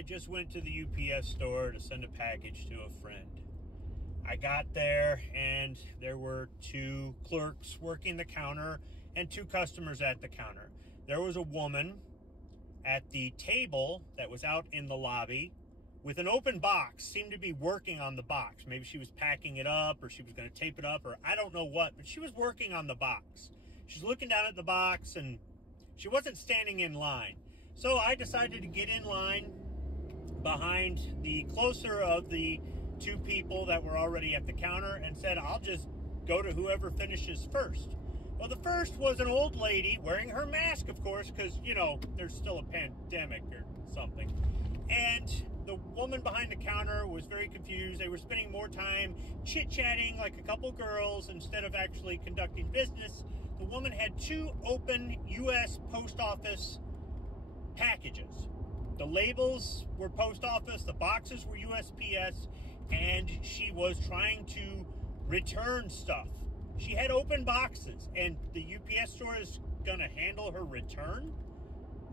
I just went to the UPS store to send a package to a friend. I got there and there were 2 clerks working the counter and 2 customers at the counter. There was a woman at the table that was out in the lobby with an open box, seemed to be working on the box. Maybe she was packing it up or she was going to tape it up or I don't know what, but she was working on the box. She's looking down at the box and she wasn't standing in line. So I decided to get in line behind the closer of the 2 people that were already at the counter and said, I'll just go to whoever finishes first. Well, the first was an old lady wearing her mask, of course, because, you know, there's still a pandemic or something. And the woman behind the counter was very confused. They were spending more time chit-chatting like a couple girls instead of actually conducting business. The woman had 2 open U.S. Post Office packages. The labels were Post Office, the boxes were USPS, and she was trying to return stuff. She had open boxes, and the UPS store is going to handle her return.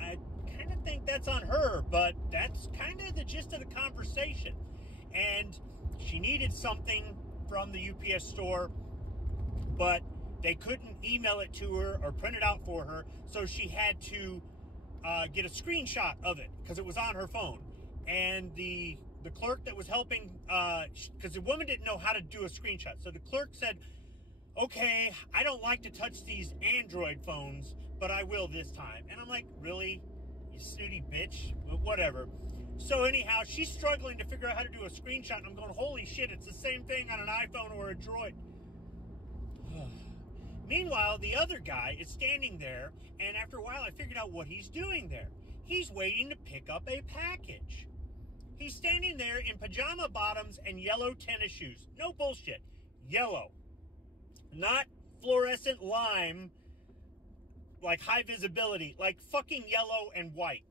I kind of think that's on her, but that's kind of the gist of the conversation. And she needed something from the UPS store, but they couldn't email it to her or print it out for her, so she had to get a screenshot of it because it was on her phone. And the clerk that was helping, because the woman didn't know how to do a screenshot, so the clerk said, okay, I don't like to touch these Android phones, but I will this time. And I'm like, really? You snooty bitch? Whatever. So anyhow, she's struggling to figure out how to do a screenshot, and I'm going, holy shit, it's the same thing on an iPhone or a Droid. Meanwhile, the other guy is standing there, and after a while, I figured out what he's doing there. He's waiting to pick up a package. He's standing there in pajama bottoms and yellow tennis shoes. No bullshit. Yellow. Not fluorescent lime, like high visibility, like fucking yellow and white.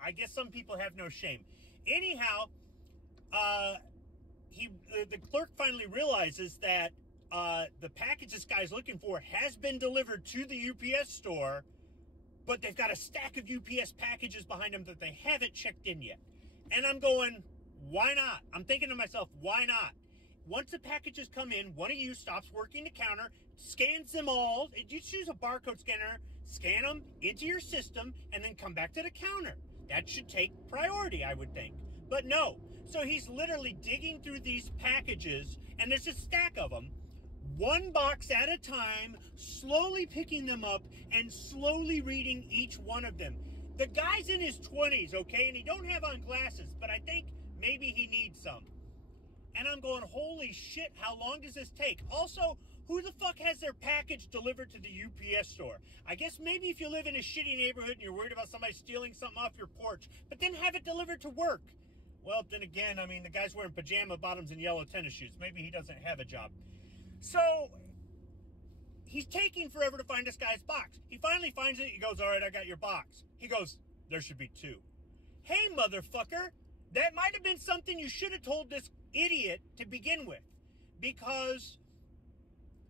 I guess some people have no shame. Anyhow, the clerk finally realizes that the package this guy's looking for has been delivered to the UPS store, but they've got a stack of UPS packages behind them that they haven't checked in yet. And I'm going, why not? I'm thinking to myself, why not? Once the packages come in, one of you stops working the counter, scans them all. You choose a barcode scanner, scan them into your system, and then come back to the counter. That should take priority, I would think. But no. So he's literally digging through these packages, and there's a stack of them, one box at a time, slowly picking them up and slowly reading each one of them. The guy's in his 20s, okay, and he don't have on glasses, but I think maybe he needs some. And I'm going, holy shit, how long does this take? Also, who the fuck has their package delivered to the UPS store? I guess maybe if you live in a shitty neighborhood and you're worried about somebody stealing something off your porch, but then have it delivered to work. Well, then again, I mean, the guy's wearing pajama bottoms and yellow tennis shoes. Maybe he doesn't have a job. So, he's taking forever to find this guy's box. He finally finds it. He goes, all right, I got your box. He goes, there should be 2. Hey, motherfucker, that might have been something you should have told this idiot to begin with, because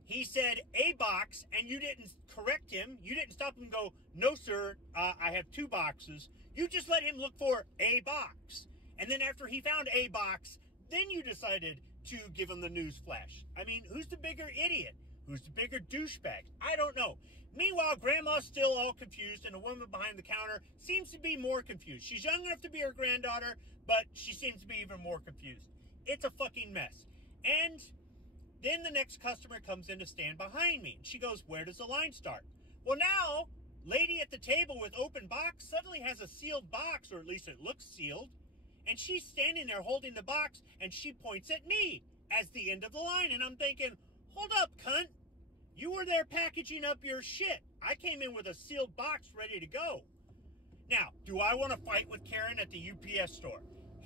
he said a box and you didn't correct him. You didn't stop him and go, no, sir, I have 2 boxes. You just let him look for a box. And then after he found a box, then you decided to give him the news flash. I mean, who's the bigger idiot? Who's the bigger douchebag? I don't know. Meanwhile, Grandma's still all confused, and the woman behind the counter seems to be more confused. She's young enough to be her granddaughter, but she seems to be even more confused. It's a fucking mess. And then the next customer comes in to stand behind me. And she goes, where does the line start? Well, now, lady at the table with open box suddenly has a sealed box, or at least it looks sealed. And she's standing there holding the box, and she points at me as the end of the line. And I'm thinking, hold up, cunt. You were there packaging up your shit. I came in with a sealed box ready to go. Now, do I want to fight with Karen at the UPS store?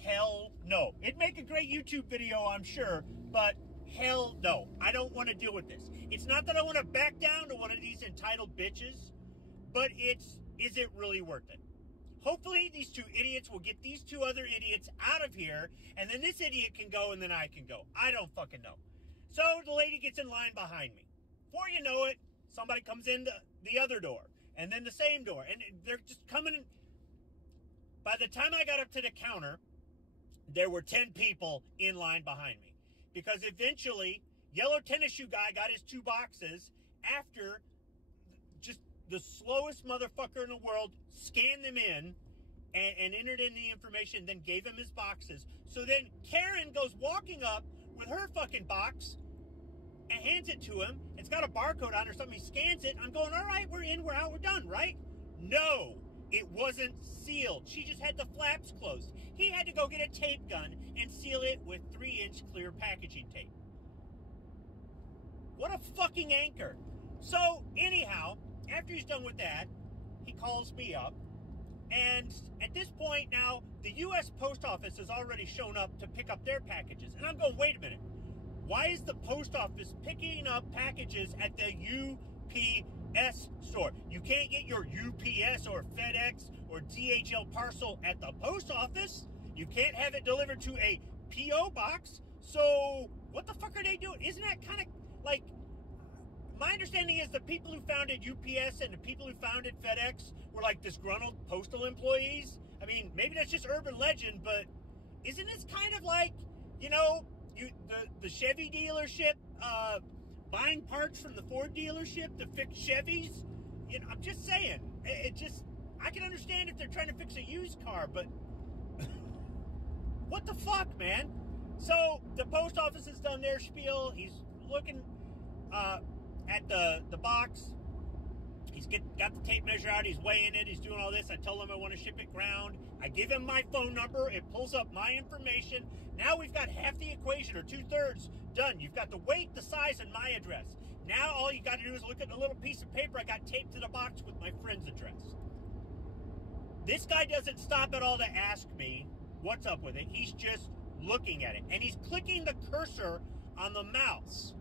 Hell no. It'd make a great YouTube video, I'm sure, but hell no. I don't want to deal with this. It's not that I want to back down to one of these entitled bitches, but is it really worth it? Hopefully these 2 idiots will get these 2 other idiots out of here, and then this idiot can go and then I can go. I don't fucking know. So the lady gets in line behind me. Before you know it, somebody comes in the other door, and then the same door, and they're just coming in. By the time I got up to the counter, there were 10 people in line behind me. Because eventually, yellow tennis shoe guy got his 2 boxes after just the slowest motherfucker in the world scanned them in and entered in the information, then gave him his boxes. So then Karen goes walking up with her fucking box and hands it to him. It's got a barcode on it or something. He scans it. I'm going, all right, we're in, we're out, we're done, right? No, it wasn't sealed. She just had the flaps closed. He had to go get a tape gun and seal it with 3-inch clear packaging tape. What a fucking anchor. So anyhow, after he's done with that, he calls me up. And at this point now, the U.S. Post Office has already shown up to pick up their packages. And I'm going, wait a minute. Why is the post office picking up packages at the UPS store? You can't get your UPS or FedEx or DHL parcel at the post office. You can't have it delivered to a P.O. box. So what the fuck are they doing? Isn't that kind of like... My understanding is the people who founded UPS and the people who founded FedEx were like disgruntled postal employees. I mean, maybe that's just urban legend, but isn't this kind of like, you know, the Chevy dealership buying parts from the Ford dealership to fix Chevys? You know, I'm just saying. I can understand if they're trying to fix a used car, but what the fuck, man? So the post office has done their spiel. He's looking at the box. He's got the tape measure out. He's weighing it. He's doing all this. I tell him I want to ship it ground. I give him my phone number. It pulls up my information. Now we've got half the equation, or 2/3 done. You've got the weight, the size, and my address. Now all you got to do is look at the little piece of paper I got taped to the box with my friend's address. This guy doesn't stop at all to ask me what's up with it. He's just looking at it. And he's clicking the cursor on the mouse.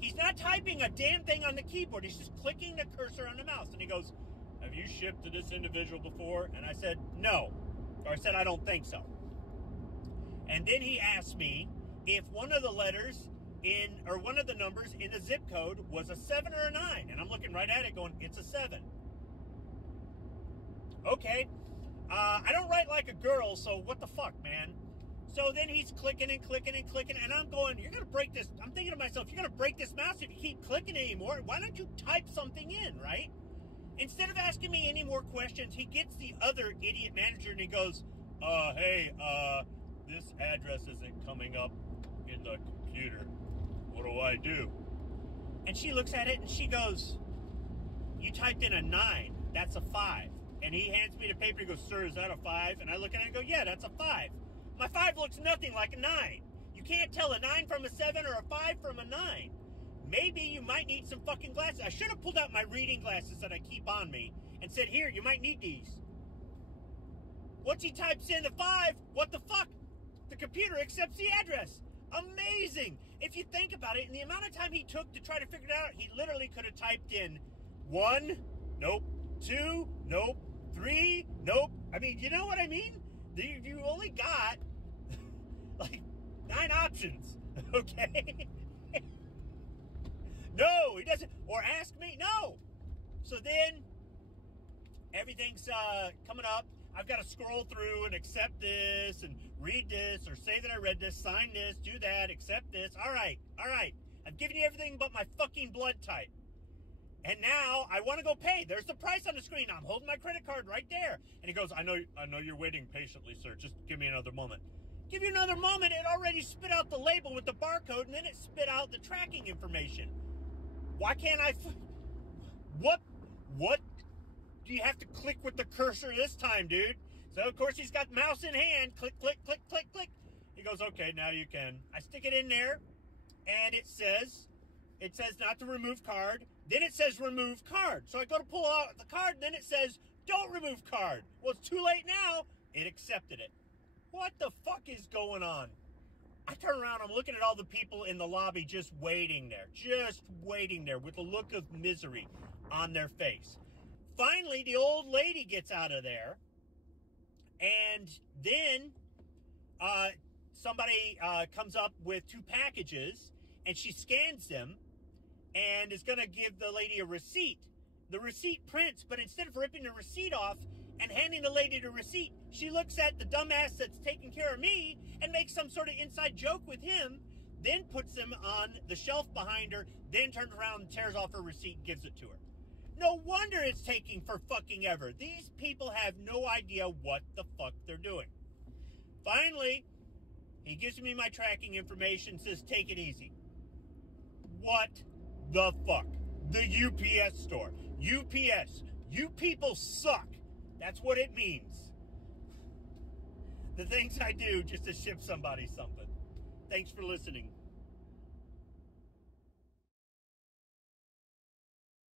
He's not typing a damn thing on the keyboard. He's just clicking the cursor on the mouse. And he goes, have you shipped to this individual before? And I said, no. Or I said, I don't think so. And then he asked me if one of the letters or one of the numbers in the zip code was a 7 or a 9. And I'm looking right at it going, it's a 7. Okay. I don't write like a girl, so what the fuck, man? So then he's clicking and clicking and clicking, and I'm going, you're going to break this. I'm thinking to myself, you're going to break this mouse if you keep clicking anymore. Why don't you type something in, right? Instead of asking me any more questions, he gets the other idiot manager, and he goes, hey, this address isn't coming up in the computer. What do I do? And she looks at it, and she goes, you typed in a 9. That's a 5. And he hands me the paper. He goes, sir, is that a 5? And I look at it and go, yeah, that's a 5. My 5 looks nothing like a 9. You can't tell a 9 from a 7 or a 5 from a 9. Maybe you might need some fucking glasses. I should have pulled out my reading glasses that I keep on me and said, here, you might need these. Once he types in the 5, what the fuck? The computer accepts the address. Amazing. If you think about it, in the amount of time he took to try to figure it out, he literally could have typed in 1, nope, 2, nope, 3, nope. I mean, you know what I mean? You only got like 9 options, okay? No, he doesn't. Or ask me, no. So then everything's coming up. I've got to scroll through and accept this and read this or say that I read this, sign this, do that, accept this. All right. I've given you everything but my fucking blood type. And now I want to go pay. There's the price on the screen. I'm holding my credit card right there. And he goes, I know you're waiting patiently, sir. Just give me another moment. Give you another moment. It already spit out the label with the barcode, and then it spit out the tracking information. Why can't I... What do you have to click with the cursor this time, dude? So, of course, he's got mouse in hand. Click, click, click, click, click. He goes, okay, now you can. I stick it in there, and it says not to remove card. Then it says remove card. So I go to pull out the card, and then it says don't remove card. Well, it's too late now. It accepted it. What the fuck is going on? I turn around, I'm looking at all the people in the lobby just waiting there with a look of misery on their face. Finally, the old lady gets out of there, and then somebody comes up with 2 packages, and she scans them, and is going to give the lady a receipt. The receipt prints, but instead of ripping the receipt off, and handing the lady the receipt, she looks at the dumbass that's taking care of me and makes some sort of inside joke with him, then puts him on the shelf behind her, then turns around and tears off her receipt and gives it to her. No wonder it's taking for fucking ever. These people have no idea what the fuck they're doing. Finally, he gives me my tracking information, says take it easy. What the fuck? The UPS store. UPS. You people suck. That's what it means. The things I do just to ship somebody something. Thanks for listening.